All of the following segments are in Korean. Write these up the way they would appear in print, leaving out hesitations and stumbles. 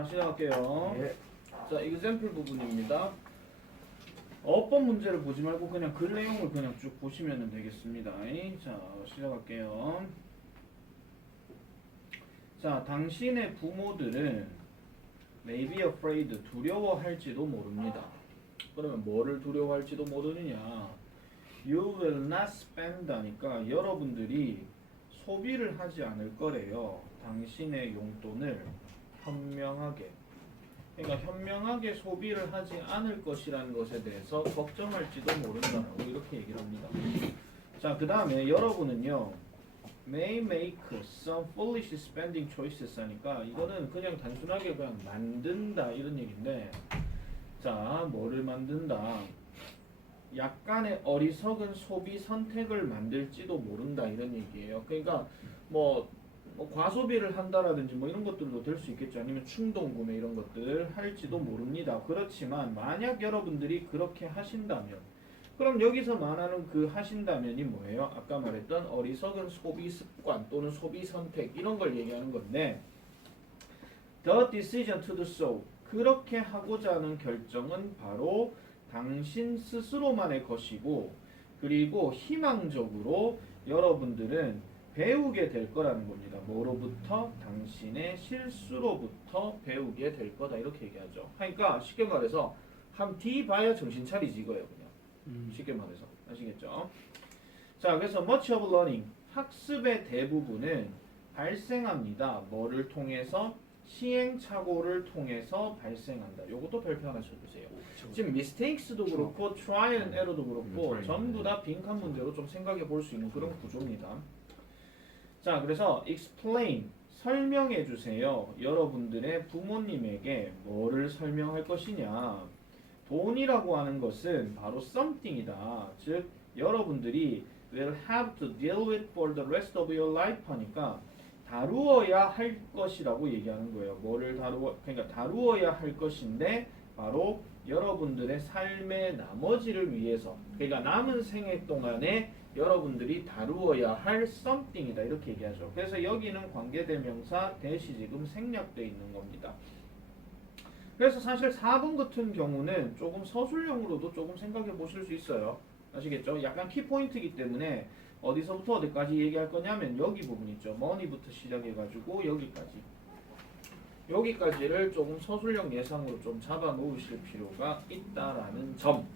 자, 시작할게요. 예. 자, example 부분입니다. 어법 문제를 보지 말고 그냥 글 내용을 그냥 쭉 보시면 되겠습니다. 자, 시작할게요. 자, 당신의 부모들은 may be afraid, 두려워할지도 모릅니다. 그러면 뭐를 두려워할지도 모르느냐? You will not spend 하니까 여러분들이 소비를 하지 않을 거래요. 당신의 용돈을 현명하게. 그러니까 현명하게 소비를 하지 않을 것이라는 것에 대해서 걱정할지도 모른다라고 이렇게 얘기를 합니다. 자, 그 다음에 여러분은요 may make some foolish spending choices 하니까 이거는 그냥 단순하게 그냥 만든다 이런 얘기인데, 자, 뭐를 만든다? 약간의 어리석은 소비 선택을 만들지도 모른다 이런 얘기예요. 그러니까 뭐 과소비를 한다라든지 뭐 이런 것들도 될 수 있겠죠. 아니면 충동 구매 이런 것들 할지도 모릅니다. 그렇지만 만약 여러분들이 그렇게 하신다면, 그럼 여기서 말하는 그 하신다면이 뭐예요? 아까 말했던 어리석은 소비 습관 또는 소비 선택 이런 걸 얘기하는 건데, the decision to do so, 그렇게 하고자 하는 결정은 바로 당신 스스로만의 것이고, 그리고 희망적으로 여러분들은 배우게 될 거라는 겁니다. 뭐로부터? 당신의 실수로부터 배우게 될 거다 이렇게 얘기하죠. 그러니까 쉽게 말해서 한 뒤 봐야 정신 차리지 이거예요. 그냥 쉽게 말해서 아시겠죠? 자, 그래서 much of learning, 학습의 대부분은 발생합니다. 뭐를 통해서? 시행착오를 통해서 발생한다. 요것도 별표 하나 쳐주세요. 지금 mistakes도 그렇고 try and error도 그렇고 전부 다 빈칸 문제로 좀 생각해 볼 수 있는 그런 구조입니다. 자, 그래서 explain, 설명해 주세요. 여러분들의 부모님에게 뭐를 설명할 것이냐? 돈이라고 하는 것은 바로 something이다. 즉 여러분들이 will have to deal with for the rest of your life 하니까 다루어야 할 것이라고 얘기하는 거예요. 뭐를 그러니까 다루어야 할 것인데 바로 여러분들의 삶의 나머지를 위해서, 그러니까 남은 생애 동안에 여러분들이 다루어야 할 something이다 이렇게 얘기하죠. 그래서 여기는 관계대명사 대시 지금 생략되어 있는 겁니다. 그래서 사실 4번 같은 경우는 조금 서술형으로도 조금 생각해 보실 수 있어요. 아시겠죠? 약간 키포인트이기 때문에 어디서부터 어디까지 얘기할 거냐면 여기 부분 있죠. money부터 시작해가지고 여기까지를 조금 서술형 예상으로 좀 잡아 놓으실 필요가 있다라는 점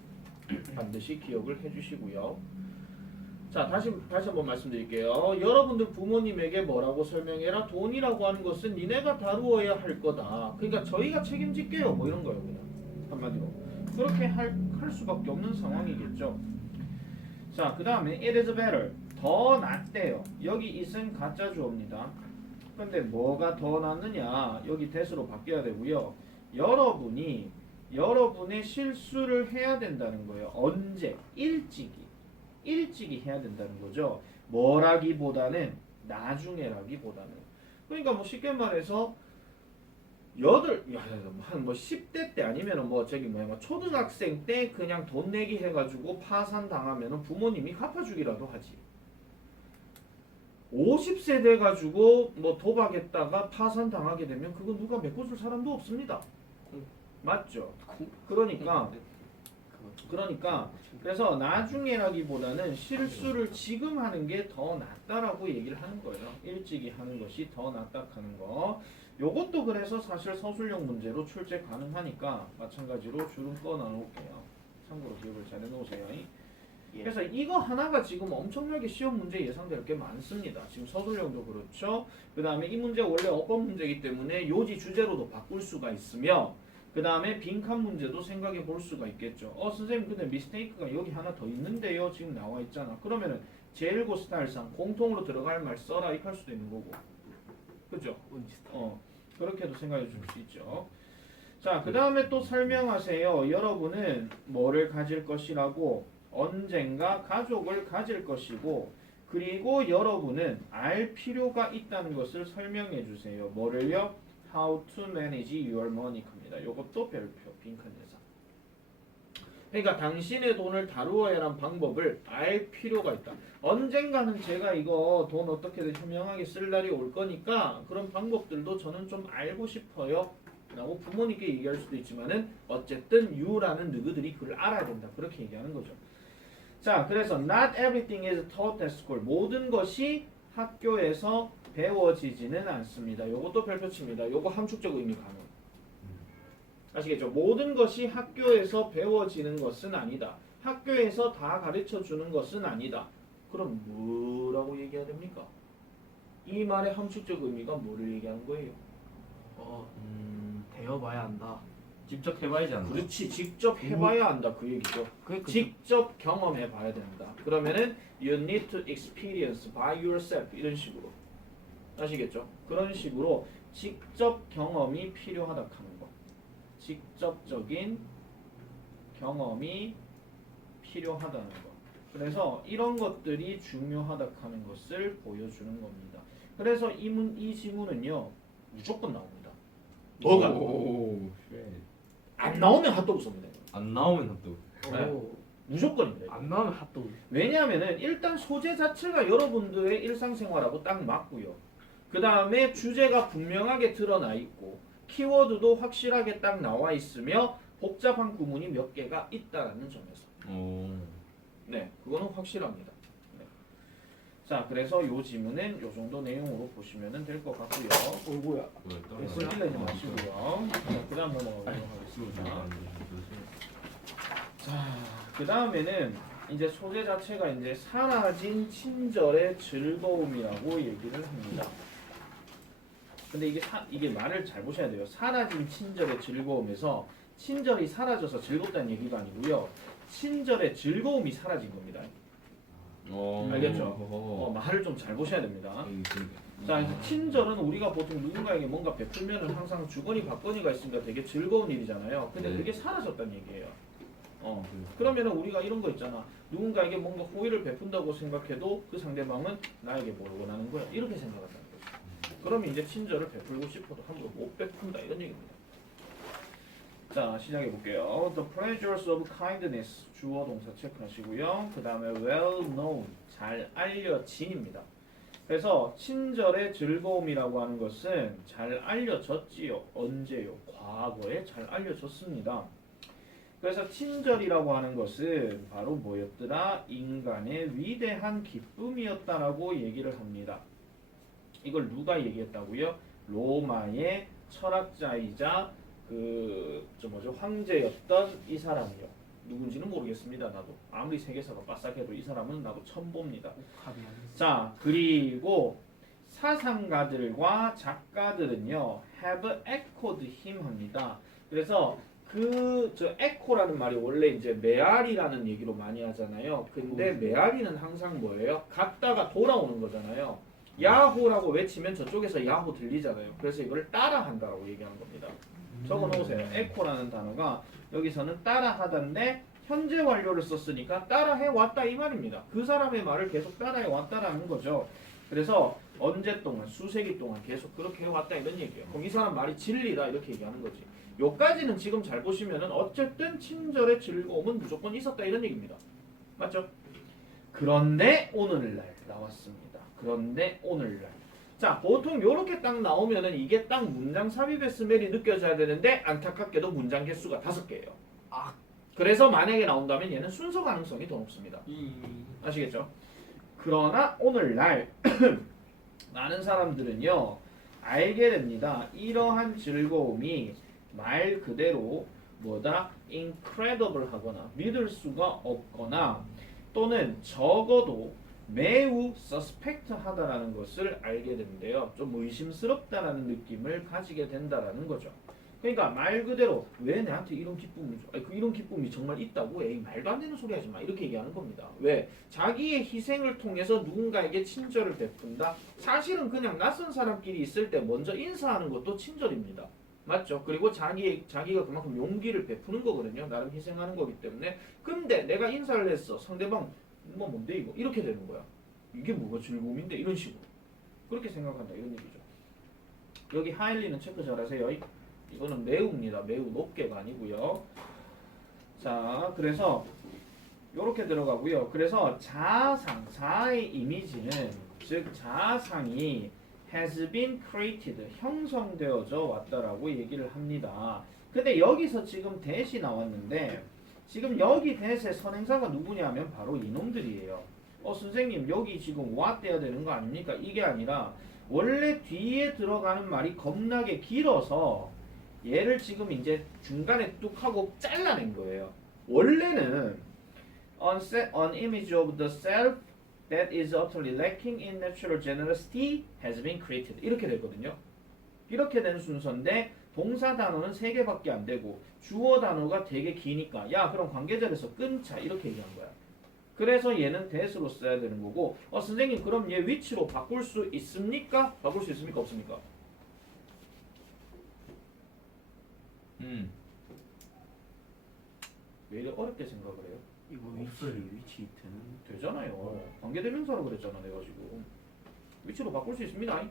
반드시 기억을 해주시고요. 자, 다시 한번 말씀드릴게요. 여러분들 부모님에게 뭐라고 설명해라? 돈이라고 하는 것은 니네가 다루어야 할 거다. 그러니까 저희가 책임질게요. 뭐 이런 거예요, 그냥 한마디로. 그렇게 할 수밖에 없는 상황이겠죠. 자, 그 다음에 it is better, 더 낫대요. 여기 it은 가짜 주어입니다. 근데 뭐가 더 낫느냐? 여기 that으로 바뀌어야 되고요. 여러분의 실수를 해야 된다는 거예요. 언제? 일찍이 해야 된다는 거죠. 뭐라기보다는 나중에라기보다는. 그러니까 뭐 쉽게 말해서 한 10대 때 아니면은 초등학생 때 그냥 돈 내기 해가지고 파산 당하면은 부모님이 갚아주기라도 하지. 50세 돼가지고 뭐 도박했다가 파산 당하게 되면 그거 누가 메꿔줄 사람도 없습니다. 맞죠? 그러니까 그래서 나중에라기보다는 실수를 지금 하는 게 더 낫다라고 얘기를 하는 거예요. 일찍이 하는 것이 더 낫다 하는 거. 요것도 그래서 사실 서술형 문제로 출제 가능하니까 마찬가지로 줄은 꺼 놓을게요. 참고로 기억을 잘 해놓으세요. 그래서 이거 하나가 지금 엄청나게 시험 문제 예상될 게 많습니다. 지금 서술형도 그렇죠. 그 다음에 이 문제 원래 어법 문제이기 때문에 요지 주제로도 바꿀 수가 있으며, 그 다음에 빈칸 문제도 생각해 볼 수가 있겠죠. 선생님 근데 미스테이크가 여기 하나 더 있는데요. 지금 나와 있잖아. 그러면은 제1고 스타일상 공통으로 들어갈 말 써라 이렇게 할 수도 있는 거고. 그죠? 그렇게도 생각해 줄 수 있죠. 자, 그 다음에 또 설명하세요. 여러분은 뭐를 가질 것이라고? 언젠가 가족을 가질 것이고, 그리고 여러분은 알 필요가 있다는 것을 설명해 주세요. 뭐를요? How to manage your money 겁니다. 요것도 별표, 빈칸 예상. 그러니까 당신의 돈을 다루어야 하는 방법을 알 필요가 있다. 언젠가는 제가 이거 돈 어떻게든 현명하게 쓸 날이 올 거니까 그런 방법들도 저는 좀 알고 싶어요. 라고 부모님께 얘기할 수도 있지만은 어쨌든 you라는 너희들이 그걸 알아야 된다. 그렇게 얘기하는 거죠. 자, 그래서 not everything is taught at school. 모든 것이 학교에서 배워지지는 않습니다. 요것도 별표치입니다. 요거 함축적 의미 가능. 아시겠죠? 모든 것이 학교에서 배워지는 것은 아니다. 학교에서 다 가르쳐 주는 것은 아니다. 그럼 뭐라고 얘기해야 됩니까? 이 말의 함축적 의미가 뭐를 얘기하는 거예요? 되어봐야 한다. 직접 해봐야지 않나? 그렇지, 직접 해봐야 한다 그 얘기죠. 직접 경험해 봐야 된다. 그러면은 you need to experience by yourself 이런 식으로 아시겠죠? 그런 식으로 직접 경험이 필요하다 하는 거. 직접적인 경험이 필요하다는 거. 그래서 이런 것들이 중요하다 하는 것을 보여주는 겁니다. 그래서 이 지문은요 무조건 나옵니다. 뭐가? 안 나오면 핫도그 쏩니다. 안 나오면 핫도그. 네. 무조건입니다. 안 나오면 핫도그. 왜냐하면은 일단 소재 자체가 여러분들의 일상생활하고 딱 맞고요. 그 다음에 주제가 분명하게 드러나 있고 키워드도 확실하게 딱 나와 있으며 복잡한 구문이 몇 개가 있다라는 점에서 네, 그거는 확실합니다. 네. 자, 그래서 요 지문은 요 정도 내용으로 보시면 될 것 같고요. 어이구야. 쓸리지 마시고요. 그 다음 넘어가도록 하겠습니다. 자, 그 다음에는 이제 소재 자체가 이제 사라진 친절의 즐거움이라고 얘기를 합니다. 근데 이게 말을 잘 보셔야 돼요. 사라진 친절의 즐거움에서 친절이 사라져서 즐겁다는 얘기가 아니고요. 친절의 즐거움이 사라진 겁니다. 알겠죠? 말을 좀 잘 보셔야 됩니다. 자, 친절은 우리가 보통 누군가에게 뭔가 베풀면은 항상 주거니 받거니가 있으니까 되게 즐거운 일이잖아요. 근데 네. 그게 사라졌다는 얘기예요. 그러면은 우리가 이런 거 있잖아. 누군가에게 뭔가 호의를 베푼다고 생각해도 그 상대방은 나에게 뭘 원하는 거야. 이렇게 생각한다는 거죠. 그러면 이제 친절을 베풀고 싶어도 함부로 못 베푼다 이런 얘기입니다. 자, 시작해 볼게요. The pleasures of kindness 주어 동사 체크하시고요. 그 다음에 well known 잘 알려진입니다. 그래서 친절의 즐거움이라고 하는 것은 잘 알려졌지요. 언제요? 과거에 잘 알려졌습니다. 그래서 친절이라고 하는 것은 바로 뭐였더라? 인간의 위대한 기쁨이었다라고 얘기를 합니다. 이걸 누가 얘기했다고요? 로마의 철학자이자 황제였던 이 사람이요. 누군지는 모르겠습니다. 나도 아무리 세계사가 빠삭해도 이 사람은 나도 처음 봅니다. 자, 그리고 사상가들과 작가들은요 have echoed him 합니다. 그래서 echo라는 말이 원래 이제 메아리라는 얘기로 많이 하잖아요. 근데 메아리는 항상 뭐예요? 갔다가 돌아오는 거잖아요. 야호라고 외치면 저쪽에서 야호 들리잖아요. 그래서 이걸 따라한다라고 얘기하는 겁니다. 적어 놓으세요. echo라는 단어가 여기서는 따라하다인데 현재 완료를 썼으니까 따라해 왔다 이 말입니다. 그 사람의 말을 계속 따라해 왔다라는 거죠. 그래서 언제 동안 수세기 동안 계속 그렇게 해왔다 이런 얘기예요. 그럼 이 사람 말이 진리다 이렇게 얘기하는 거지. 요까지는 지금 잘 보시면은 어쨌든 친절의 즐거움은 무조건 있었다 이런 얘기입니다. 맞죠? 그런데 오늘날 나왔습니다. 그런데 오늘날. 자, 보통 요렇게 딱 나오면은 이게 딱 문장 삽입의 스멜이 느껴져야 되는데 안타깝게도 문장 개수가 5개예요. 그래서 만약에 나온다면 얘는 순서 가능성이 더 높습니다. 아시겠죠? 그러나 오늘날 많은 사람들은요 알게 됩니다. 이러한 즐거움이 말 그대로 뭐다? incredible 하거나 믿을 수가 없거나 또는 적어도 매우 suspect 하다라는 것을 알게 된대요. 좀 의심스럽다라는 느낌을 가지게 된다라는 거죠. 그러니까 말 그대로 왜 나한테 이런 기쁨을 줘? 이런 기쁨이 정말 있다고? 에이 말도 안 되는 소리 하지 마. 이렇게 얘기하는 겁니다. 왜? 자기의 희생을 통해서 누군가에게 친절을 베푼다? 사실은 그냥 낯선 사람끼리 있을 때 먼저 인사하는 것도 친절입니다. 맞죠? 그리고 자기가 그만큼 용기를 베푸는 거거든요. 나름 희생하는 거기 때문에. 근데 내가 인사를 했어. 상대방 뭔데 이거? 이렇게 되는 거야. 이게 뭐가 즐거움인데? 이런 식으로. 그렇게 생각한다. 이런 얘기죠. 여기 하일리는 체크 잘하세요. 이거는 매우입니다. 매우 높게가 아니고요. 자, 그래서 이렇게 들어가고요. 그래서 자아의 이미지는 즉 자아상이 has been created 형성되어져 왔다라고 얘기를 합니다. 근데 여기서 지금 that이 나왔는데 지금 여기 that의 선행사가 누구냐면 바로 이놈들이에요. 선생님 여기 지금 what 돼야 되는 거 아닙니까? 이게 아니라 원래 뒤에 들어가는 말이 겁나게 길어서 얘를 지금 이제 중간에 뚝 하고 잘라낸 거예요. 원래는 an image of the self that is utterly lacking in natural generosity has been created 이렇게 되거든요. 이렇게 된 순서인데 동사 단어는 3개밖에 안 되고 주어 단어가 되게 기니까 야 그럼 관계절에서 끊자 이렇게 얘기한 거야. 그래서 얘는 that으로 써야 되는 거고 선생님 그럼 얘 which로 바꿀 수 있습니까? 바꿀 수 있습니까? 없습니까? 왜 이렇게 어렵게 생각을 해요? 이거 없어요. 위치 되는. 되잖아요. 관계대명사로 그랬잖아 내가 지금. 위치로 바꿀 수 있습니다.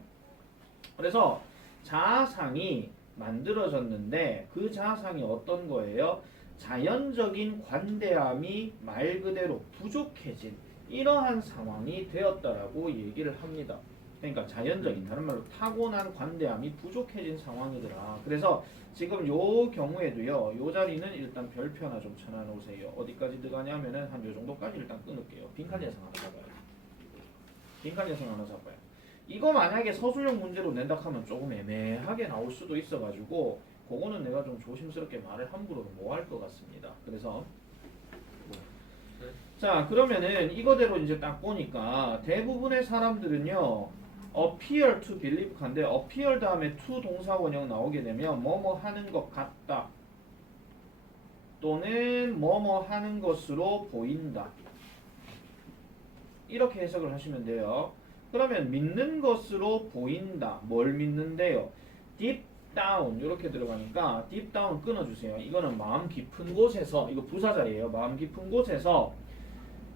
그래서 자아상이 만들어졌는데 그 자아상이 어떤 거예요? 자연적인 관대함이 말 그대로 부족해진 이러한 상황이 되었다라고 얘기를 합니다. 그러니까 자연적인 다른 말로 타고난 관대함이 부족해진 상황이더라. 그래서 지금 요 경우에도요. 요 자리는 일단 별표 하나 좀 쳐놔놓으세요. 어디까지 들어가냐면은 한 요 정도까지 일단 끊을게요. 빈칸 예상 하나 잡아요. 빈칸 예상 하나 잡아요. 이거 만약에 서술형 문제로 낸다 하면 조금 애매하게 나올 수도 있어가지고 그거는 내가 좀 조심스럽게 말을 함부로 못 할 것 같습니다. 그래서 자 그러면은 이거대로 이제 딱 보니까 대부분의 사람들은요 appear to believe 간데 appear 다음에 to 동사 원형 나오게 되면 뭐뭐 하는 것 같다 또는 뭐뭐 하는 것으로 보인다 이렇게 해석을 하시면 돼요. 그러면 믿는 것으로 보인다 뭘 믿는데요? deep down 이렇게 들어가니까 deep down 끊어주세요. 이거는 마음 깊은 곳에서 이거 부사절이에요. 마음 깊은 곳에서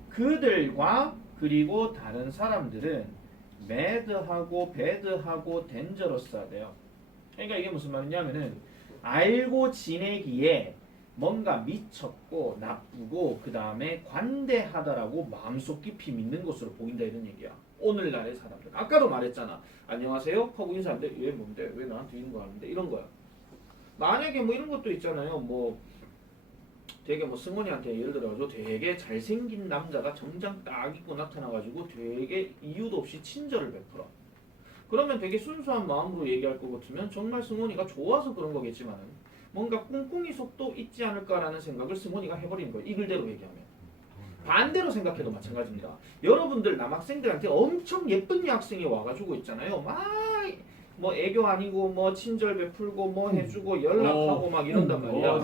그들과 그리고 다른 사람들은 bad하고 bad하고 dangerous하대요. 그러니까 이게 무슨 말이냐면은 알고 지내기에 뭔가 미쳤고 나쁘고 그 다음에 관대하다라고 마음속 깊이 믿는 것으로 보인다 이런 얘기야. 오늘날의 사람들. 아까도 말했잖아. 안녕하세요 하고 인사하는데 왜 뭔데 왜 나한테 이런 거 하는데 이런 거야. 만약에 뭐 이런 것도 있잖아요. 뭐 되게 뭐 승원이한테 예를 들어가지고 되게 잘생긴 남자가 정장 딱 입고 나타나가지고 되게 이유도 없이 친절을 베풀어. 그러면 되게 순수한 마음으로 얘기할 것 같으면 정말 승원이가 좋아서 그런 거겠지만은 뭔가 꿍꿍이 속도 있지 않을까라는 생각을 승원이가 해버리는 거예요. 이 글대로 얘기하면. 반대로 생각해도 마찬가지입니다. 여러분들 남학생들한테 엄청 예쁜 여학생이 와가지고 있잖아요. 막 뭐 애교 아니고 뭐 친절 베풀고 뭐 해주고 연락하고 막 이런단 말이야.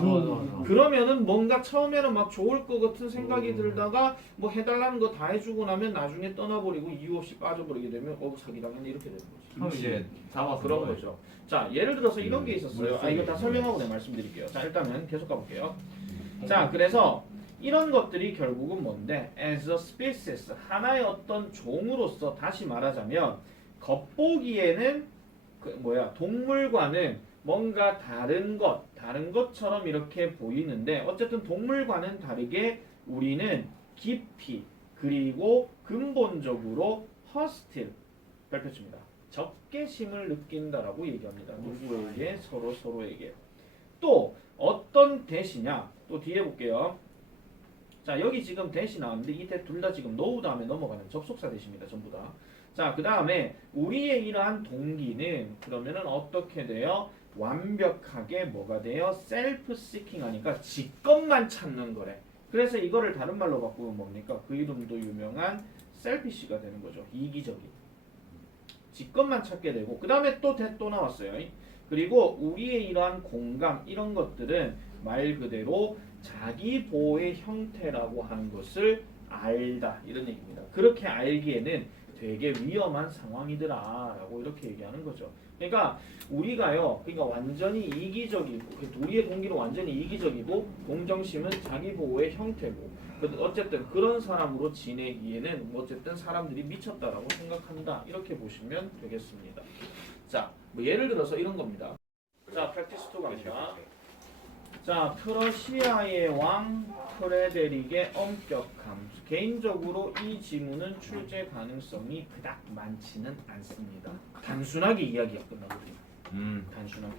그러면은 뭔가 처음에는 막 좋을 것 같은 생각이 들다가 뭐 해달라는 거 다 해주고 나면 나중에 떠나버리고 이유 없이 빠져버리게 되면 사기당했네 이렇게 되는 거지. 그럼 이제 잡아서 그런 넣어요. 거죠. 자 예를 들어서 이런 게 있었어요. 이거 다 설명하고 내가 말씀드릴게요. 자 일단은 계속 가볼게요. 자 그래서 이런 것들이 결국은 뭔데? As a species 하나의 어떤 종으로서 다시 말하자면 겉보기에는 동물과는 뭔가 다른 것처럼 이렇게 보이는데 어쨌든 동물과는 다르게 우리는 깊이 그리고 근본적으로 hostile 발표칩니다. 적개심을 느낀다라고 얘기합니다. 누구에게? 서로에게. 또 어떤 대시냐? 또 뒤에 볼게요. 자 여기 지금 대시 나왔는데 이 대 둘 다 지금 no 다음에 넘어가는 접속사 대시입니다. 전부 다. 자 그 다음에 우리의 이러한 동기는 그러면은 어떻게 돼요? 완벽하게 뭐가 돼요? 셀프 시킹 하니까 지 것만 찾는 거래. 그래서 이거를 다른 말로 바꾸면 뭡니까? 그 이름도 유명한 셀피시가 되는 거죠. 이기적인. 지 것만 찾게 되고 그 다음에 또 나왔어요. 그리고 우리의 이러한 공감 이런 것들은 말 그대로 자기 보호의 형태라고 하는 것을 알다 이런 얘기입니다. 그렇게 알기에는 되게 위험한 상황이더라 라고 이렇게 얘기하는 거죠. 그러니까 우리가요 그러니까 완전히 이기적이고 우리의 동기는 완전히 이기적이고 동정심은 자기 보호의 형태고 어쨌든 그런 사람으로 지내기에는 어쨌든 사람들이 미쳤다라고 생각한다 이렇게 보시면 되겠습니다. 자 뭐 예를 들어서 이런 겁니다. 자 프랙티스 2 갑니다. 자, 프러시아의 왕 프레데릭의 엄격 감수. 개인적으로 이 지문은 출제 가능성이 그닥 많지는 않습니다. 단순하게 이야기가 끝나거든요. 단순하게.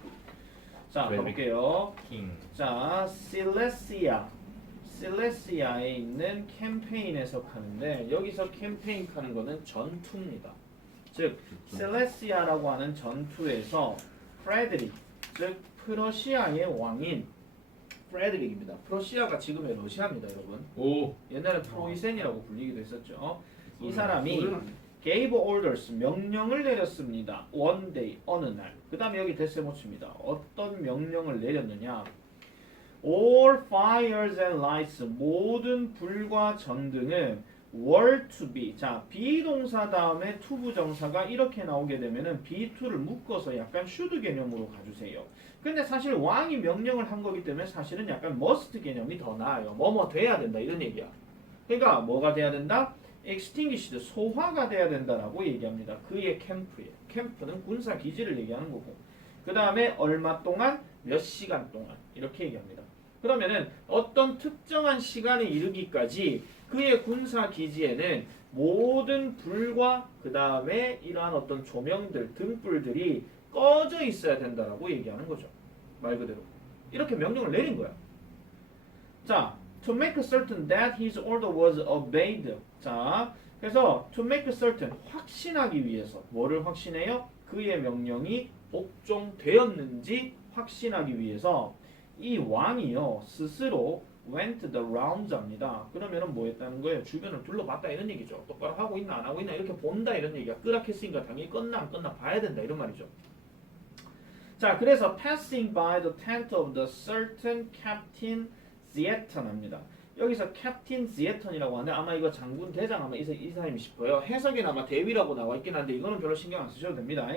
자, 프레데릭. 가볼게요. 킹. 자, 실레시아에 있는 캠페인 해석하는데 여기서 캠페인 하는 거는 전투입니다. 즉, 실레시아라고 하는 전투에서 프레드릭, 즉 프러시아의 왕인 프레드릭입니다. 프러시아가 지금의 러시아입니다, 여러분. 오. 옛날에 프로이센이라고 불리기도 했었죠. 이 사람이 gave orders, 명령을 내렸습니다. one day, 어느 날. 그 다음에 여기 데스모츠입니다. 어떤 명령을 내렸느냐. all fires and lights, 모든 불과 전등은 were to be. 자, 비동사 다음에 to 부정사가 이렇게 나오게 되면은 be to를 묶어서 약간 should 개념으로 가주세요. 근데 사실 왕이 명령을 한 거기 때문에 사실은 약간 must 개념이 더 나아요. 뭐뭐 돼야 된다 이런 얘기야. 그러니까 뭐가 돼야 된다? extinguished, 소화가 돼야 된다라고 얘기합니다. 그의 캠프에. 캠프는 군사 기지를 얘기하는 거고. 그 다음에 얼마 동안? 몇 시간 동안. 이렇게 얘기합니다. 그러면은 어떤 특정한 시간에 이르기까지 그의 군사 기지에는 모든 불과 그 다음에 이러한 어떤 조명들, 등불들이 꺼져 있어야 된다라고 얘기하는 거죠. 말 그대로. 이렇게 명령을 내린 거야. 자, to make certain that his order was obeyed. 자, 그래서 to make certain, 확신하기 위해서 뭐를 확신해요? 그의 명령이 복종되었는지 확신하기 위해서 이 왕이요 스스로 went the rounds 합니다. 그러면은 뭐 했다는 거예요? 주변을 둘러봤다 이런 얘기죠. 똑바로 하고 있나 안 하고 있나 이렇게 본다 이런 얘기야. 끄락했으니까 당연히 끝나 안 끝나 봐야 된다 이런 말이죠. 자, 그래서 passing by the tent of the certain captain Zieton 합니다. 여기서 캡틴 지에턴이라고 하는데 아마 이거 장군 대장 아마 이 사람이 싶어요. 해석에는 아마 대위라고 나와 있긴 한데 이거는 별로 신경 안 쓰셔도 됩니다.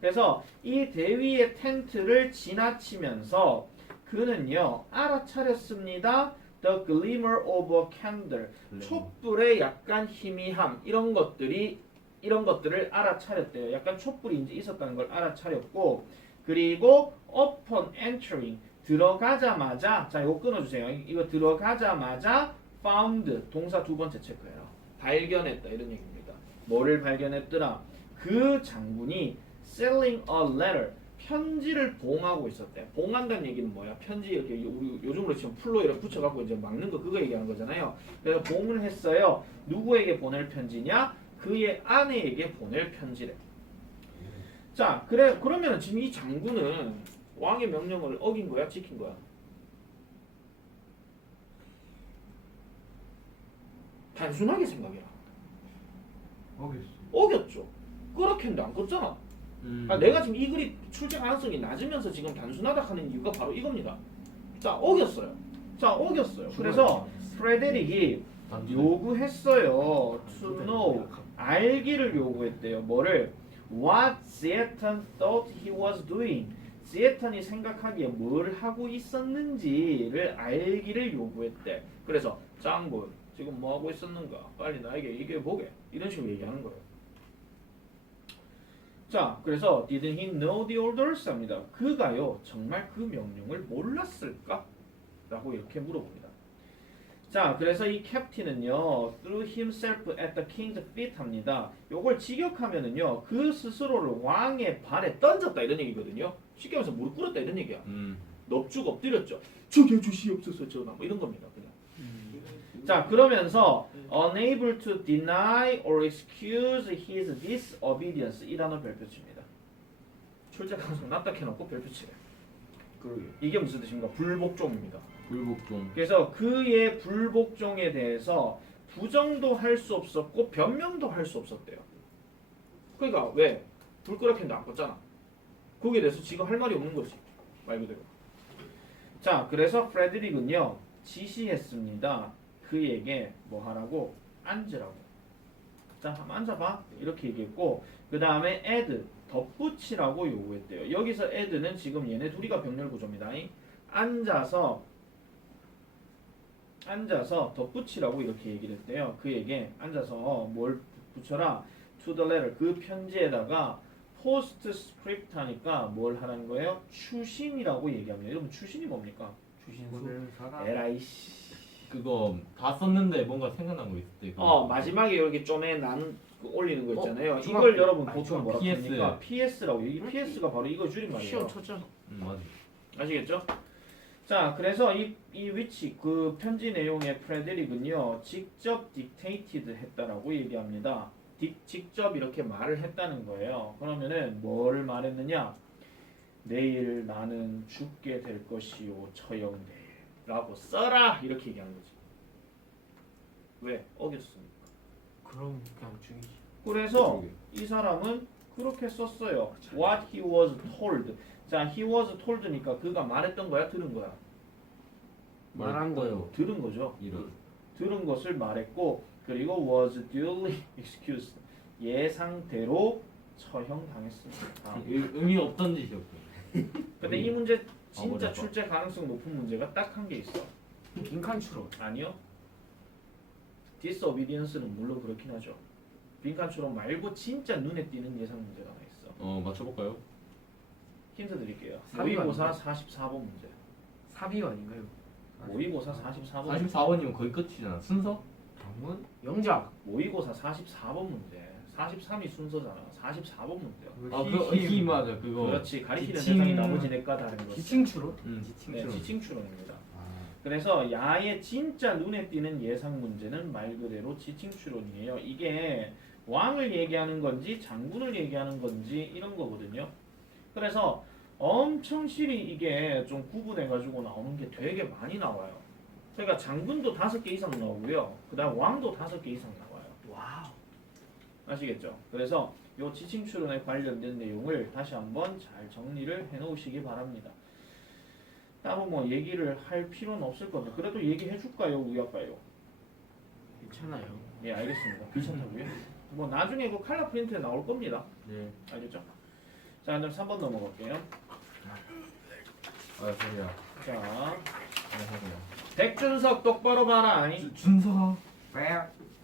그래서 이 대위의 텐트를 지나치면서 그는요 알아차렸습니다. The glimmer of a candle, 촛불의 약간 희미함 이런 것들을 알아차렸대요. 약간 촛불이 이제 있었다는 걸 알아차렸고 그리고 upon entering 들어가자마자 자 이거 끊어주세요. 이거 들어가자마자 found 동사 두 번째 체크해요. 발견했다 이런 얘기입니다. 뭐를 발견했더라? 그 장군이 selling a letter 편지를 봉하고 있었대. 봉한다는 얘기는 뭐야? 편지 이렇게 우리 요즘으로 지금 풀로 이렇게 붙여갖고 이제 막는 거 그거 얘기하는 거잖아요. 그래서 봉을 했어요. 누구에게 보낼 편지냐? 그의 아내에게 보낼 편지래. 자 그러면 지금 이 장군은 왕의 명령을 어긴 거야? 지킨 거야? 단순하게 생각해라. 어겼죠. 그렇게인데 안 껐잖아. 내가 지금 이 글이 출제 가능성이 낮으면서 지금 단순하다 하는 이유가 바로 이겁니다. 자, 어겼어요. 그래서 프레데릭이 요구했어요. To know, 알기를 요구했대요. 뭐를? What Zieton thought he was doing. 지에턴이 생각하기에 뭘 하고 있었는지를 알기를 요구했대. 그래서 장군 지금 뭐 하고 있었는가? 빨리 나에게 얘기해 보게. 이런 식으로 얘기하는 거예요. 자, 그래서 didn't he know the orders? 합니다. 그가요 정말 그 명령을 몰랐을까? 라고 이렇게 물어봅니다. 자, 그래서 이 캡틴은요 threw himself at the king's feet 합니다. 요걸 직역하면은요 그 스스로를 왕의 발에 던졌다 이런 얘기거든요. 쉽게 말해서 무릎 꿇었다 이런 얘기야. 넙죽 엎드렸죠. 저기 주시옵소서 전하 뭐 이런 겁니다. 그냥. 자, 그러면서 unable to deny or excuse his disobedience 이 단어 별표칩니다. 출제 가능성 낮다 해놓고 별표치래. 이게 무슨 뜻입니까? 불복종입니다. 불복종. 그래서 그의 불복종에 대해서 부정도 할 수 없었고 변명도 할 수 없었대요. 그러니까 왜? 불 끄락했는데 안 껐잖아. 거기에 대해서 지금 할 말이 없는 거지. 말 그대로. 자, 그래서 프레드릭은요 지시했습니다. 그에게 뭐 하라고? 앉으라고. 자, 한번 앉아봐. 이렇게 얘기했고 그 다음에 add, 덧붙이라고 요구했대요. 여기서 add는 지금 얘네 둘이가 병렬 구조입니다. 앉아서 덧붙이라고 이렇게 얘기를 했대요. 그에게 앉아서 뭘 붙여라? to the letter, 그 편지에다가 postscript 하니까 뭘 하라는 거예요? 추신이라고 얘기합니다. 여러분 추신이 뭡니까? 주신수를 사다. 에라이씨. 그거 다 썼는데 뭔가 생각난 거 있을 때. 마지막에 이렇게 좀에 난 올리는 거 있잖아요. 중학교- 이걸 여러분 아니, 보통 뭐라 PS. 합니까? PS라고. 이 PS가 바로 이거 줄임말이에요. 시험 쳤잖아. 맞아. 아시겠죠? 자, 그래서 이 위치 그 편지 내용의 프레드릭은요 직접 딕테이티드 했다라고 얘기합니다. 직접 이렇게 말을 했다는 거예요. 그러면은 뭐를 말했느냐? 내일 나는 죽게 될 것이요 처형되라고 써라 이렇게 얘기한 거지. 왜 어겼습니까? 그럼 그냥 죽이지. 그래서 이 사람은 그렇게 썼어요. What he was told. 자, he was told니까 그가 말했던 거야, 들은 거야? 말한 거요. 들은 거죠. 이런. 들은 것을 말했고 그리고 was duly excused. 예상대로 처형당했습니다. 의미 없던 짓이었고. 근데 이 문제 진짜 어려워. 출제 가능성 높은 문제가 딱 한 개 있어. 빈칸 추론. 아니요. disobedience는 물론 그렇긴 하죠. 빈칸 추론 말고 진짜 눈에 띄는 예상 문제가 하나 있어. 맞춰볼까요? 힌트 드릴게요. 사비가 모의고사 아닌가요? 44번 문제. 사비 아닌가요? 모의고사 44번. 44번이면 거의 끝이잖아. 순서? 방문 영작. 모의고사 44번 문제. 43이 순서잖아. 44번 문제야. 히 맞아. 그거. 그렇지. 가리키는 지칭- 대상이 나머지네과 다른 거. 지칭 추론. 지칭 네, 추론. 지칭 추론입니다. 아, 그래서 야의 진짜 눈에 띄는 예상 문제는 말 그대로 지칭 추론이에요. 이게 왕을 얘기하는 건지 장군을 얘기하는 건지 이런 거거든요. 그래서 엄청 실이 이게 좀 구분해 가지고 나오는 게 되게 많이 나와요. 그러니까 장군도 5개 이상 나오고요. 그다음 왕도 5개 이상 나와요. 와우. 아시겠죠? 그래서 요 지칭 추론에 관련된 내용을 다시 한번 잘 정리를 해 놓으시기 바랍니다. 따로 뭐 얘기를 할 필요는 없을 건데 그래도 얘기해 줄까요? 우야까요? 괜찮아요. 예, 알겠습니다. 괜찮다고요? 뭐 나중에 그 칼라 프린트에 나올 겁니다. 네. 알겠죠? 자, 그럼 3번 넘어갈게요. 소리야. 자, 소리야. 백준석 똑바로 봐라. 준서가.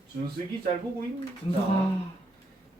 준석이 잘 보고 있니? 준서가.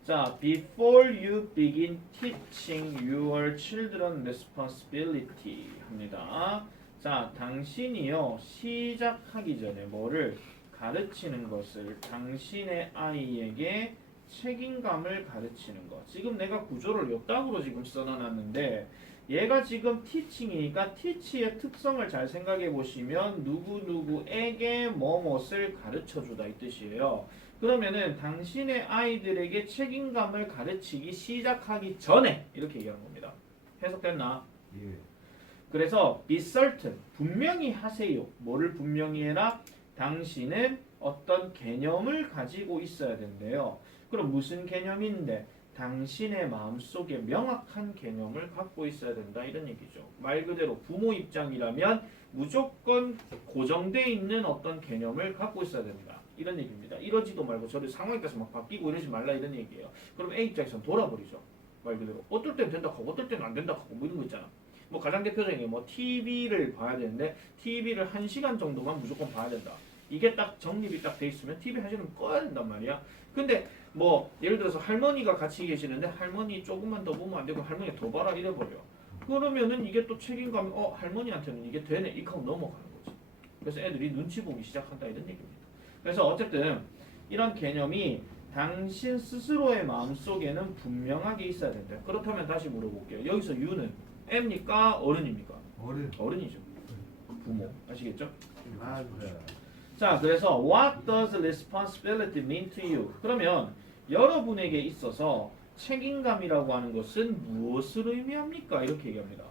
자, before you begin teaching your children responsibility 합니다. 자, 당신이요 시작하기 전에 뭐를 가르치는 것을 당신의 아이에게 책임감을 가르치는 것. 지금 내가 구조를 옆답으로 지금 써놔놨는데 얘가 지금 teaching이니까 teach의 특성을 잘 생각해 보시면 누구누구에게 뭐뭇을 가르쳐주다 이 뜻이에요. 그러면은 당신의 아이들에게 책임감을 가르치기 시작하기 전에 이렇게 얘기하는 겁니다. 해석됐나? 예. 그래서 be certain 분명히 하세요. 뭐를 분명히 해라? 당신은 어떤 개념을 가지고 있어야 된대요. 그럼 무슨 개념인데? 당신의 마음속에 명확한 개념을 갖고 있어야 된다 이런 얘기죠. 말 그대로 부모 입장이라면 무조건 고정돼 있는 어떤 개념을 갖고 있어야 된다 이런 얘기입니다. 이러지도 말고 저를 상황에 따라서 막 바뀌고 이러지 말라 이런 얘기예요. 그럼 A 입장에서는 돌아버리죠. 말 그대로 어떨 땐 된다 하고 어떨 때는 안 된다 하고 뭐 이런 거 있잖아. 뭐 가장 대표적인 게 뭐 TV를 봐야 되는데 TV를 1시간 정도만 무조건 봐야 된다. 이게 딱 정립이 딱 돼 있으면 TV 1시간 꺼야 된단 말이야. 근데 뭐 예를 들어서 할머니가 같이 계시는데 할머니 조금만 더 보면 안 되고 할머니 더 봐라 이래버려. 그러면은 이게 또 책임감이 할머니한테는 이게 되네 이렇게 하고 넘어가는 거지. 그래서 애들이 눈치 보기 시작한다 이런 얘기입니다. 그래서 어쨌든 이런 개념이 당신 스스로의 마음속에는 분명하게 있어야 된다. 그렇다면 다시 물어볼게요. 여기서 U는 M입니까? 어른입니까? 어른이죠. 부모. 아시겠죠? 아, 자, 그래서 what does responsibility mean to you? 그러면 여러분에게 있어서 책임감이라고 하는 것은 무엇을 의미합니까? 이렇게 얘기합니다.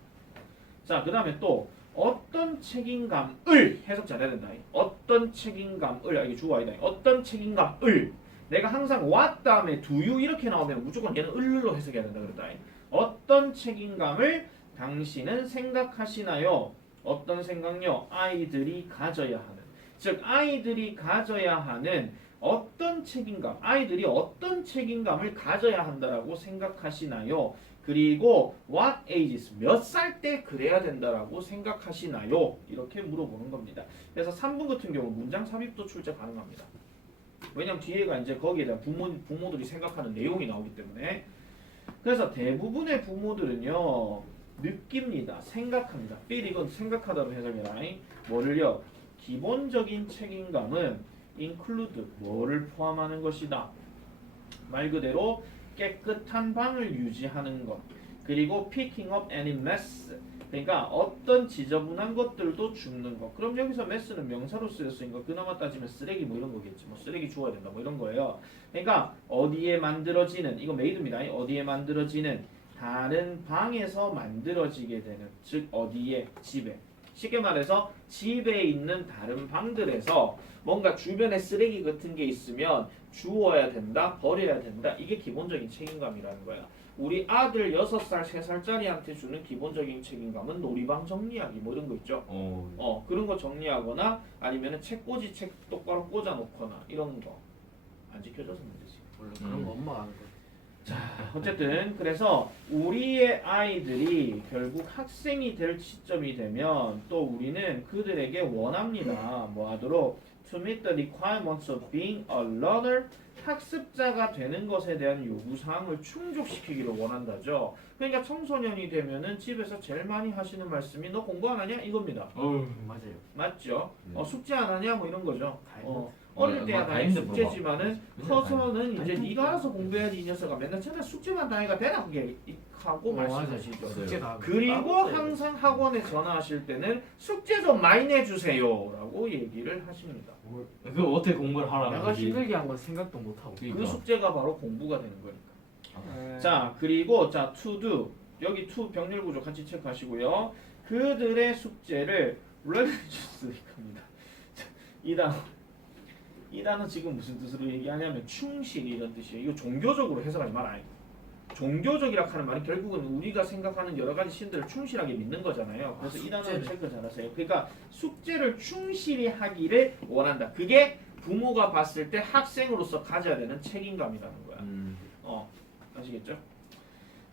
자, 그 다음에 또 어떤 책임감을 해석 잘해야 된다. 어떤 책임감을 이게 주어 아니다. 어떤 책임감을 내가 항상 what 다음에 do you 이렇게 나오면 무조건 얘는 을로 해석해야 된다 그랬다. 어떤 책임감을 당신은 생각하시나요? 어떤 생각요? 아이들이 가져야 하는. 즉 아이들이 가져야 하는 어떤 책임감, 아이들이 어떤 책임감을 가져야 한다라고 생각하시나요? 그리고 what ages, 몇 살 때 그래야 된다라고 생각하시나요? 이렇게 물어보는 겁니다. 그래서 3분 같은 경우 문장 삽입도 출제 가능합니다. 왜냐면 뒤에가 이제 거기에 대한 부모들이 생각하는 내용이 나오기 때문에. 그래서 대부분의 부모들은요 느낍니다. 생각합니다. feel 이건 생각하다로 해석해라. 뭐를요? 기본적인 책임감은 include 뭐를 포함하는 것이다. 말 그대로 깨끗한 방을 유지하는 것. 그리고 picking up any mess. 그러니까 어떤 지저분한 것들도 줍는 것. 그럼 여기서 mess는 명사로 쓰였으니까 그나마 따지면 쓰레기 뭐 이런 거겠지. 뭐 쓰레기 주워야 된다 뭐 이런 거예요. 그러니까 어디에 만들어지는 이거 메이드입니다. 어디에 만들어지는 다른 방에서 만들어지게 되는 즉 어디에 집에 쉽게 말해서 집에 있는 다른 방들에서 뭔가 주변에 쓰레기 같은 게 있으면 주워야 된다 버려야 된다 이게 기본적인 책임감이라는 거야. 우리 아들 6살 3살짜리한테 주는 기본적인 책임감은 놀이방 정리하기 뭐 이런 거 있죠. 그런 거 정리하거나 아니면은 책꽂이 책 똑바로 꽂아 놓거나 이런 거 안 지켜줘서 문제지. 원래 그런 거 엄마가 하는 거. 어쨌든 그래서 우리의 아이들이 결국 학생이 될 시점이 되면 또 우리는 그들에게 원합니다. 뭐 하도록 to meet the requirements of being a learner 학습자가 되는 것에 대한 요구사항을 충족시키기를 원한다죠. 그러니까 청소년이 되면은 집에서 제일 많이 하시는 말씀이 너 공부 안 하냐 이겁니다. 맞아요. 맞죠? 네. 숙제 안 하냐 뭐 이런 거죠. 다 했는데. 어릴 때야 다 당연히 했는데 숙제지만은 물어봐. 커서는 이제 네가 알아서 공부해야지 이 녀석아 맨날 맨날 숙제만 다 해가 되나 그게 하고 말씀하시죠. 숙제 다. 그리고 항상 학원에 전화하실 때는 숙제 좀 많이 내주세요라고 얘기를 하십니다. 그거 어떻게 공부를 하라고 내가 그러지? 힘들게 한 건 생각도 못 하고. 그러니까. 그 숙제가 바로 공부가 되는 거니까. 네. 자 그리고 자 to do 여기 to 병렬 구조 같이 체크하시고요. 그들의 숙제를 religiously 합니다. 이 단어 지금 무슨 뜻으로 얘기하냐면 충실 이런 뜻이에요. 이거 종교적으로 해석하지 말아요. 종교적이라 하는 말은 결국은 우리가 생각하는 여러 가지 신들을 충실하게 믿는 거잖아요. 그래서 이 단어를 체크 잘하세요. 그러니까 숙제를 충실히 하기를 원한다. 그게 부모가 봤을 때 학생으로서 가져야 되는 책임감이라는 거야. 아시겠죠?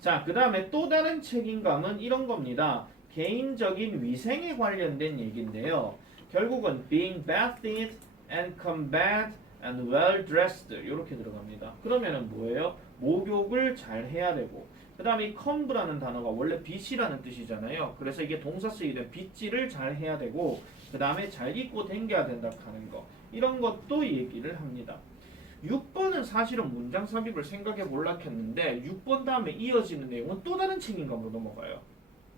자, 그 다음에 또 다른 책임감은 이런 겁니다. 개인적인 위생에 관련된 얘기인데요. 결국은 being bathed and combat and well dressed 이렇게 들어갑니다. 그러면은 뭐예요? 목욕을 잘 해야 되고 그 다음에 이 comb라는 단어가 원래 빗이라는 뜻이잖아요. 그래서 이게 동사 쓰이되 빗질을 잘 해야 되고 그 다음에 잘 입고 댕겨야 된다 하는 거 이런 것도 얘기를 합니다. 6번은 사실은 문장 삽입을 생각해 볼라 했는데 6번 다음에 이어지는 내용은 또 다른 책임감으로 넘어가요.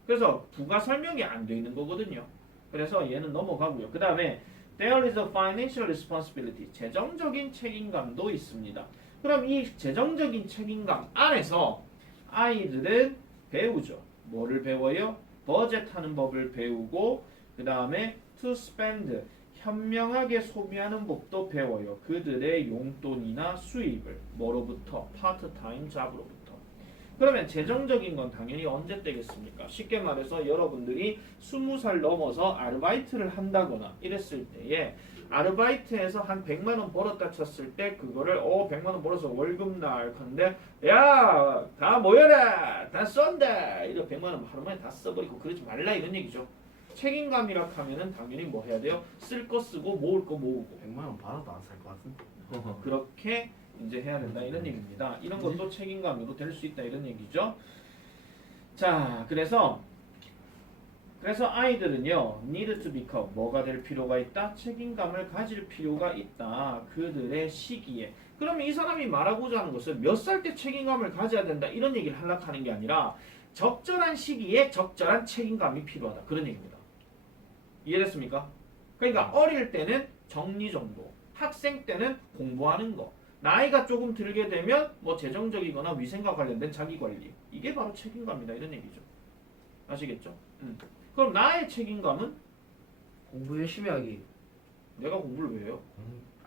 그래서 부가 설명이 안 돼 있는 거거든요. 그래서 얘는 넘어가고요. 그 다음에 There is a financial responsibility. 재정적인 책임감도 있습니다. 그럼 이 재정적인 책임감 안에서 아이들은 배우죠. 뭐를 배워요? 버젯하는 법을 배우고 그 다음에 to spend 현명하게 소비하는 법도 배워요. 그들의 용돈이나 수입을 뭐로부터? 파트타임 잡으로부터. 그러면 재정적인 건 당연히 언제 되겠습니까? 쉽게 말해서 여러분들이 20살 넘어서 아르바이트를 한다거나 이랬을 때에 아르바이트에서 한 100만 원 벌었다 쳤을 때 그거를 100만 원 벌어서 월급날 건데 야 다 모여라 다 쏜다 이러 100만 원 하루 만에 다 써버리고 그러지 말라 이런 얘기죠. 책임감이라 하면은 당연히 뭐 해야 돼요? 쓸 거 쓰고 모을 거 모으고 100만 원 받아도 안 살 것 같은데. 그렇게 이제 해야 된다 이런 얘기입니다. 이런 것도 책임감으로 될 수 있다 이런 얘기죠. 자, 그래서 아이들은요, need to become 뭐가 될 필요가 있다? 책임감을 가질 필요가 있다. 그들의 시기에. 그러면 이 사람이 말하고자 하는 것은 몇 살 때 책임감을 가져야 된다 이런 얘기를 하려고 하는 게 아니라 적절한 시기에 적절한 책임감이 필요하다 그런 얘기입니다. 이해됐습니까? 그러니까 어릴 때는 정리정돈, 학생 때는 공부하는 거. 나이가 조금 들게 되면 뭐 재정적이거나 위생과 관련된 자기관리 이게 바로 책임감이다 이런 얘기죠. 아시겠죠? 그럼 나의 책임감은 공부 열심히 하기. 내가 공부를 왜 해요?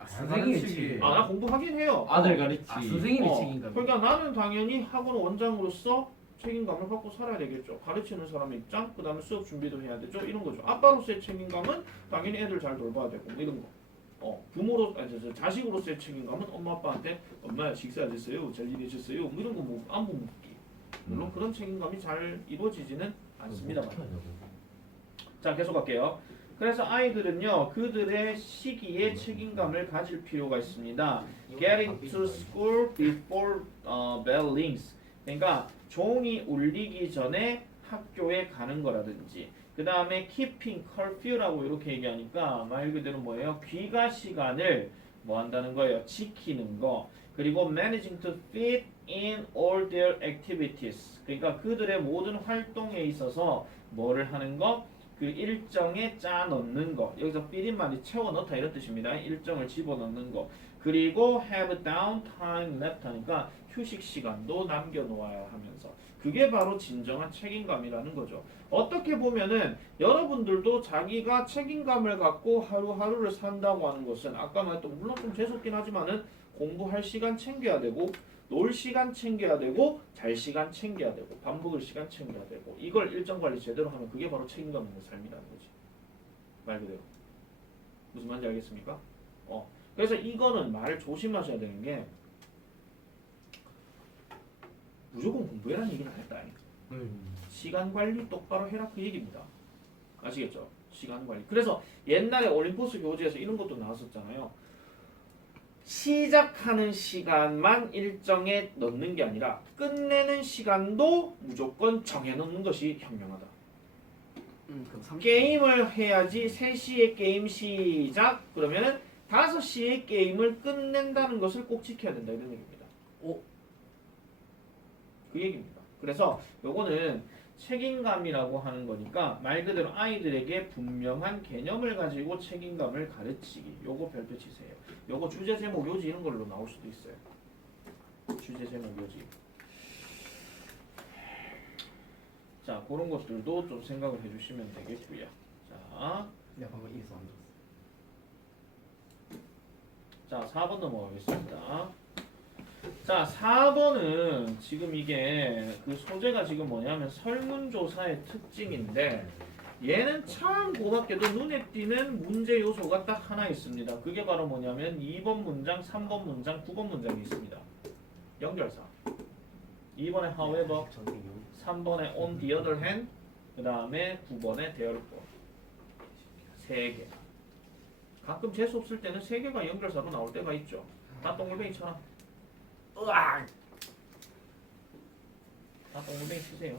선생님이 가르치기. 책임. 나 공부 하긴 해요. 아들 가르치. 선생님이 책임감. 그러니까 나는 당연히 학원 원장으로서 책임감을 갖고 살아야 되겠죠. 가르치는 사람의 입장, 그 다음에 수업 준비도 해야 되죠. 이런 거죠. 아빠로서의 책임감은 당연히 애들 잘 돌봐야 되고 뭐 이런 거. 자식으로서의 책임감은 엄마 아빠한테 엄마 식사하셨어요? 잘 지내셨어요? 뭐 이런 거 뭐 안부 묻기. 물론 그런 책임감이 잘 이루어지지는 않습니다만. 자, 계속 갈게요. 그래서 아이들은요 그들의 시기에 책임감을 가질 필요가 있습니다. Getting to school before bell rings. 그러니까 종이 울리기 전에 학교에 가는 거라든지 그 다음에 keeping curfew라고 이렇게 얘기하니까 말 그대로 뭐예요? 귀가 시간을 뭐 한다는 거예요? 지키는 거. 그리고 managing to fit in all their activities. 그러니까 그들의 모든 활동에 있어서 뭐를 하는 거? 그 일정에 짜 넣는 거. 여기서 fit in 말이 채워 넣다 이런 뜻입니다. 일정을 집어 넣는 거. 그리고 have downtime left 하니까 휴식 시간도 남겨 놓아야 하면서 그게 바로 진정한 책임감이라는 거죠. 어떻게 보면은 여러분들도 자기가 책임감을 갖고 하루하루를 산다고 하는 것은 아까 말했던 물론 좀 재수없긴 하지만은 공부할 시간 챙겨야 되고 놀 시간 챙겨야 되고 잘 시간 챙겨야 되고 밥 먹을 시간 챙겨야 되고 이걸 일정 관리 제대로 하면 그게 바로 책임감 있는 삶이라는 거지. 말 그대로. 무슨 말인지 알겠습니까? 그래서 이거는 말을 조심하셔야 되는 게 무조건 공부해라는 얘기는 안 했다. 시간 관리 똑바로 해라 그 얘기입니다. 아시겠죠? 시간 관리. 그래서 옛날에 올림포스 교재에서 이런 것도 나왔었잖아요. 시작하는 시간만 일정에 넣는 게 아니라 끝내는 시간도 무조건 정해놓는 것이 현명하다. 그럼 30분. 게임을 해야지 3시에 게임 시작 그러면은 5시에 게임을 끝낸다는 것을 꼭 지켜야 된다 이런 얘기입니다. 그 얘기입니다. 그래서 요거는 책임감이라고 하는 거니까 말 그대로 아이들에게 분명한 개념을 가지고 책임감을 가르치기. 요거 별표 치세요. 요거 주제 제목 요지 이런 걸로 나올 수도 있어요. 주제 제목 요지. 자, 그런 것들도 좀 생각을 해주시면 되겠고요. 자, 내가 방금 이해서 안 들었어. 자 4번 넘어가겠습니다. 자 4번은 지금 이게 그 소재가 지금 뭐냐면 설문조사의 특징인데 얘는 참 고맙게도 눈에 띄는 문제 요소가 딱 하나 있습니다. 그게 바로 뭐냐면 2번 문장, 3번 문장, 9번 문장이 있습니다. 연결사. 2번에 however, 3번에 on the other hand, 그 다음에 9번에 therefore. 3개. 가끔 재수 없을 때는 3개가 연결사로 나올 때가 있죠. 다 동글뱅이처럼. 으악! 다 동글뱅이 치세요.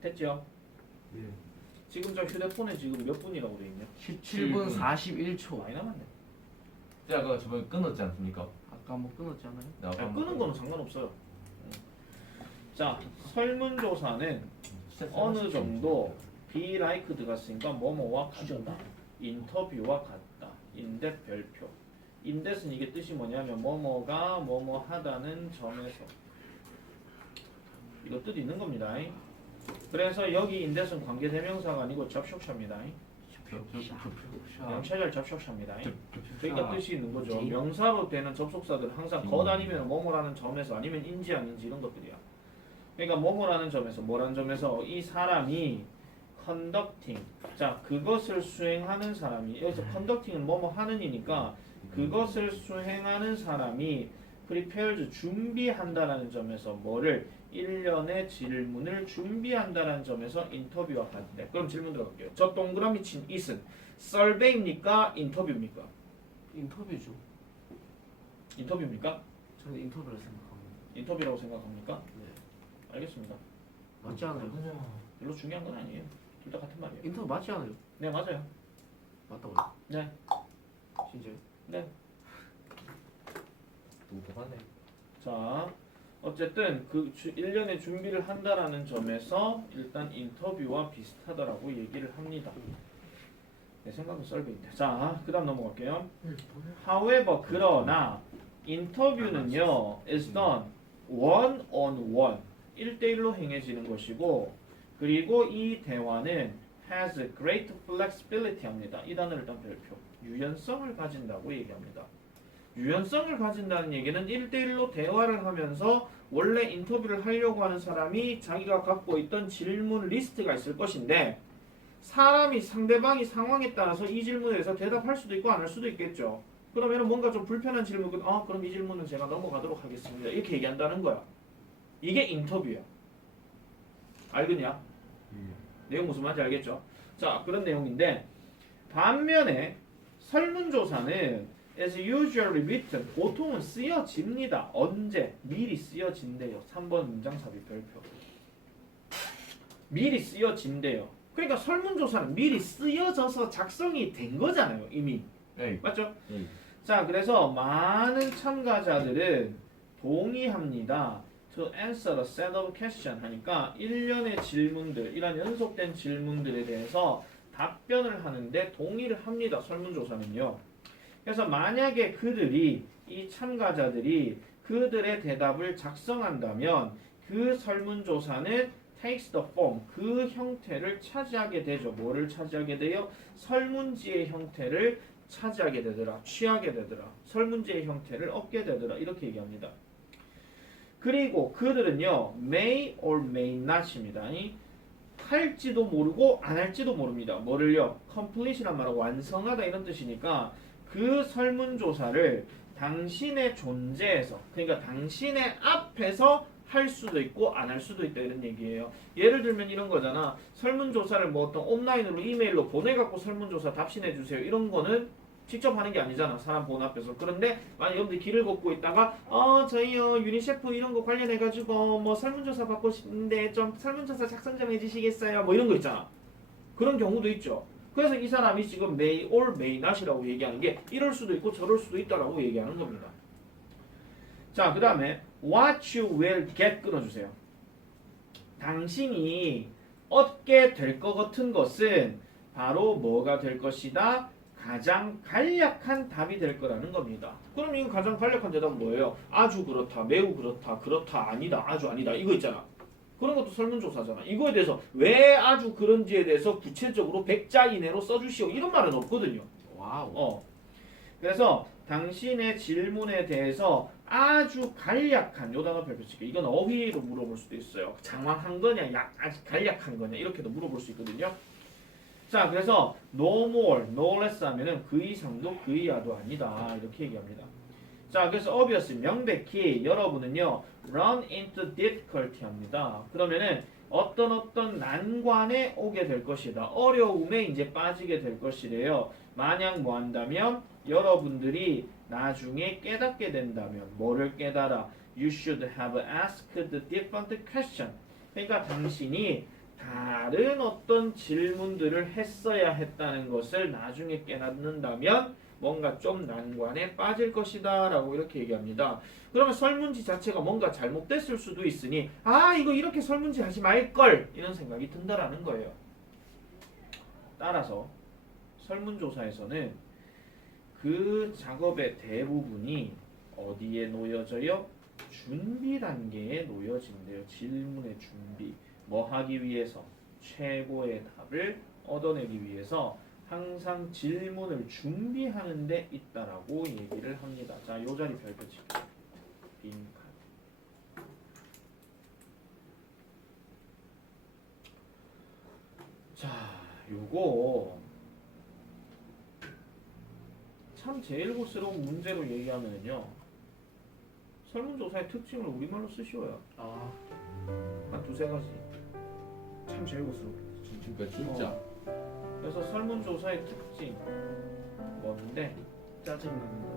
됐죠? 네. 지금 저 휴대폰에 지금 몇 분이라고 돼 있냐? 17분 41초. 많이 남았네. 제가 저번에 끊었지 않습니까? 아까 뭐 끊었잖아요. 네, 아니, 끄는 거는 상관없어요. 자, 설문조사는 어느 정도 be like드가 있으니까 뭐뭐와 같다. 인터뷰와 같다. 인댓 별표. 인댓은 이게 뜻이 뭐냐면 뭐뭐가 뭐뭐 하다는 점에서 이거 뜻 있는 겁니다. 그래서 여기 인댓은 관계대명사가 아니고 접속사입니다. 명찰절 접속사입니다. 그러니까 뜻이 있는 거죠. 명사로 되는 접속사들은 항상 것 아니면 뭐뭐라는 점에서 아니면 인지 아닌지 이런 것들이야. 그러니까 뭐뭐라는 점에서 뭐라는 점에서 이 사람이 conducting 자 그것을 수행하는 사람이 여기서 conducting은 뭐뭐 하는이니까 그것을 수행하는 사람이 prepared 준비한다라는 점에서 뭐를 일련의 질문을 준비한다라는 점에서 인터뷰와 같대. 그럼 질문 들어갈게요. 저 동그라미 친 it은 survey입니까? 인터뷰입니까? 인터뷰죠. 인터뷰입니까? 저는 인터뷰를 생각합니다. 인터뷰라고 생각합니까? 네. 알겠습니다. 맞지 않아요? 별로 중요한 건 아니에요. 둘 다 같은 말이에요. 인터뷰 맞지 않아요? 네 맞아요. 맞다고요? 네. 진짜요? 네. 똑똑하네. 자 어쨌든 그 일련의 준비를 한다라는 점에서 일단 인터뷰와 비슷하다라고 얘기를 합니다. 내 생각은 썰베인데. 자 그다음 넘어갈게요. However 그러나 인터뷰는요 is done one on one 1대1로 행해지는 것이고 그리고 이 대화는 has great flexibility 합니다. 이 단어를 일단 별표. 유연성을 가진다고 얘기합니다. 유연성을 가진다는 얘기는 1대1로 대화를 하면서 원래 인터뷰를 하려고 하는 사람이 자기가 갖고 있던 질문 리스트가 있을 것인데 사람이 상대방이 상황에 따라서 이 질문에 대해서 대답할 수도 있고 안 할 수도 있겠죠. 그러면 뭔가 좀 불편한 질문, 그럼 이 질문은 제가 넘어가도록 하겠습니다. 이렇게 얘기한다는 거야. 이게 인터뷰야. 알겠냐? 내용 무슨 말인지 알겠죠? 자, 그런 내용인데 반면에 설문조사는 is usually written. 보통은 쓰여집니다. 언제? 미리 쓰여진대요. 3번 문장삽입 별표. 미리 쓰여진대요. 그러니까 설문조사는 미리 쓰여져서 작성이 된 거잖아요. 이미. 에이. 맞죠? 에이. 자, 그래서 많은 참가자들은 동의합니다. To answer a set of question 하니까 일련의 질문들, 이런 연속된 질문들에 대해서 답변을 하는데 동의를 합니다. 설문조사는요. 그래서 만약에 그들이 이 참가자들이 그들의 대답을 작성한다면 그 설문조사는 takes the form 그 형태를 차지하게 되죠. 뭐를 차지하게 돼요? 설문지의 형태를 차지하게 되더라. 취하게 되더라. 설문지의 형태를 얻게 되더라. 이렇게 얘기합니다. 그리고 그들은요. may or may not입니다. 할지도 모르고 안 할지도 모릅니다. 뭐를요? complete이란 말은 완성하다 이런 뜻이니까 그 설문조사를 당신의 존재에서 그러니까 당신의 앞에서 할 수도 있고 안 할 수도 있다 이런 얘기예요. 예를 들면 이런 거잖아. 설문조사를 뭐 어떤 온라인으로 이메일로 보내갖고 설문조사 답신해 주세요. 이런 거는 직접 하는 게 아니잖아. 사람 보는 앞에서. 그런데 만약 여러분들 길을 걷고 있다가 저희요 유니셰프 이런 거 관련해가지고 뭐 설문조사 받고 싶은데 좀 설문조사 작성 좀 해주시겠어요? 뭐 이런 거 있잖아. 그런 경우도 있죠. 그래서 이 사람이 지금 may or may not이라고 얘기하는 게 이럴 수도 있고 저럴 수도 있다라고 얘기하는 겁니다. 자, 그 다음에 what you will get 끊어주세요. 당신이 얻게 될 것 같은 것은 바로 뭐가 될 것이다? 가장 간략한 답이 될 거라는 겁니다. 그럼 이 가장 간략한 대답은 뭐예요? 아주 그렇다, 매우 그렇다, 그렇다, 아니다, 아주 아니다 이거 있잖아. 그런 것도 설문조사잖아. 이거에 대해서 왜 아주 그런지에 대해서 구체적으로 100자 이내로 써주시오 이런 말은 없거든요. 와우. 그래서 당신의 질문에 대해서 아주 간략한 요 단어 별표치기 이건 어휘로 물어볼 수도 있어요. 장황한 거냐, 아주 간략한 거냐 이렇게도 물어볼 수 있거든요. 자, 그래서 no more, no less 하면은 그 이상도 그 이하도 아니다 이렇게 얘기합니다. 자, 그래서 obviously 명백히 여러분은요 run into difficulty 합니다. 그러면은 어떤 난관에 오게 될 것이다. 어려움에 이제 빠지게 될 것이래요. 만약 뭐 한다면 여러분들이 나중에 깨닫게 된다면 뭐를 깨달아? You should have asked different question. 그러니까 당신이 다른 어떤 질문들을 했어야 했다는 것을 나중에 깨닫는다면 뭔가 좀 난관에 빠질 것이다 라고 이렇게 얘기합니다. 그러면 설문지 자체가 뭔가 잘못됐을 수도 있으니 이거 이렇게 설문지 하지 말걸 이런 생각이 든다라는 거예요. 따라서 설문조사에서는 그 작업의 대부분이 어디에 놓여져요? 준비 단계에 놓여진대요. 질문의 준비. 뭐 하기 위해서? 최고의 답을 얻어내기 위해서 항상 질문을 준비하는 데 있다라고 얘기를 합니다. 자, 요 자리 별표 칠게요. 빈 칸. 자, 요거 참 제일 고스러운 문제로 얘기하면요. 설문조사의 특징을 우리말로 쓰시오요. 한 두세 가지. 참 제일 고스러워. 그러니까 진짜. 그래서 설문조사의 특징 뭔데? 짜증납니다.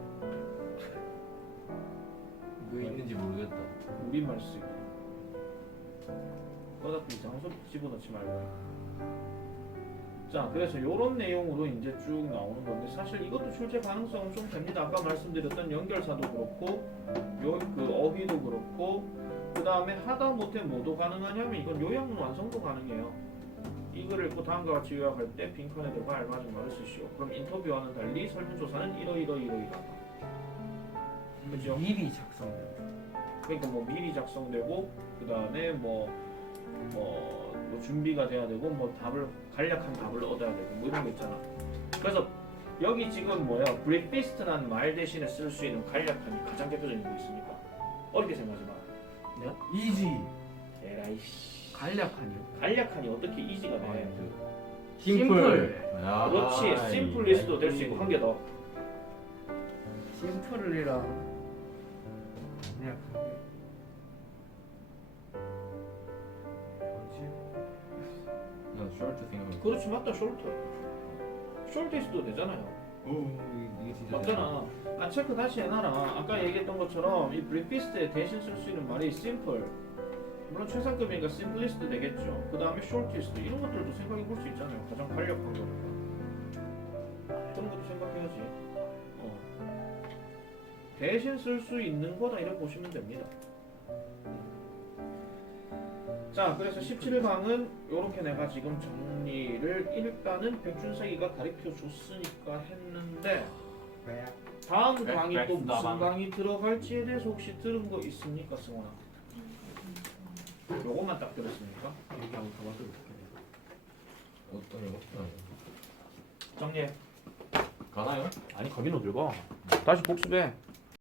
뭐 있는지 모르겠다. 우리말 쓰기. 거기다 또 장소 집어넣지 말고. 자, 그래서 요런 내용으로 이제 쭉 나오는 건데 사실 이것도 출제 가능성은 좀 됩니다. 아까 말씀드렸던 연결사도 그렇고 그 어휘도 그렇고 그 다음에 하다 못해 뭐도 가능하냐면 이건 요약문 완성도 가능해요. 이거를 읽고 다음과 같이 요약할 때 빈칸에다가 알맞은 말을 쓰시오. 그럼 인터뷰와는 달리 설문조사는 이러이러이러이러다. 그죠? 미리 작성된. 그러니까 뭐 미리 작성되고 그 다음에 뭐 준비가 돼야 되고 뭐 답을 간략한 답을 얻어야 되고 뭐 이런 거 있잖아. 그래서 여기 지금 뭐야 breakfast라는 말 대신에 쓸 수 있는 간략한이 가장 대표적인 거 있습니까? 어렵게 생각하지 마. 네? 이지. 에라이씨. 간략하니요. 간략한이 어떻게 이지가 돼? 심플. 아, 그렇지. 심플리스트도 될 수 있고 한 개 더. 심플이랑 간략하게. 뭐지? 난 숄트 생각. 그렇지 맞다. 숄트. 숄티스도 되잖아요. 이게 진짜. 맞잖아. 아 체크 다시 해놔라. 아까 얘기했던 것처럼 이 breakfast에 대신 쓸 수 있는 말이 simple. 물론 최상급이니까 simplest 되겠죠. 그 다음에 shortest 이런 것들도 생각해 볼 수 있잖아요. 가장 간략한 거니까. 그런 것도 생각해야지. 대신 쓸 수 있는 거다 이렇게 보시면 됩니다. 자, 그래서 17강은 이렇게 내가 지금 정리를 일단은 백준석이가 가르쳐 줬으니까 했는데 다음 강의 또 무슨 강의 들어갈지에 대해서 혹시 들은 거 있습니까, 승원아? 요것만 딱 들었습니까? 얘기하고 더 맞춰 볼게요. 어떤 거? 정리해. 가나요? 아니 거기는 들고 다시 복습해.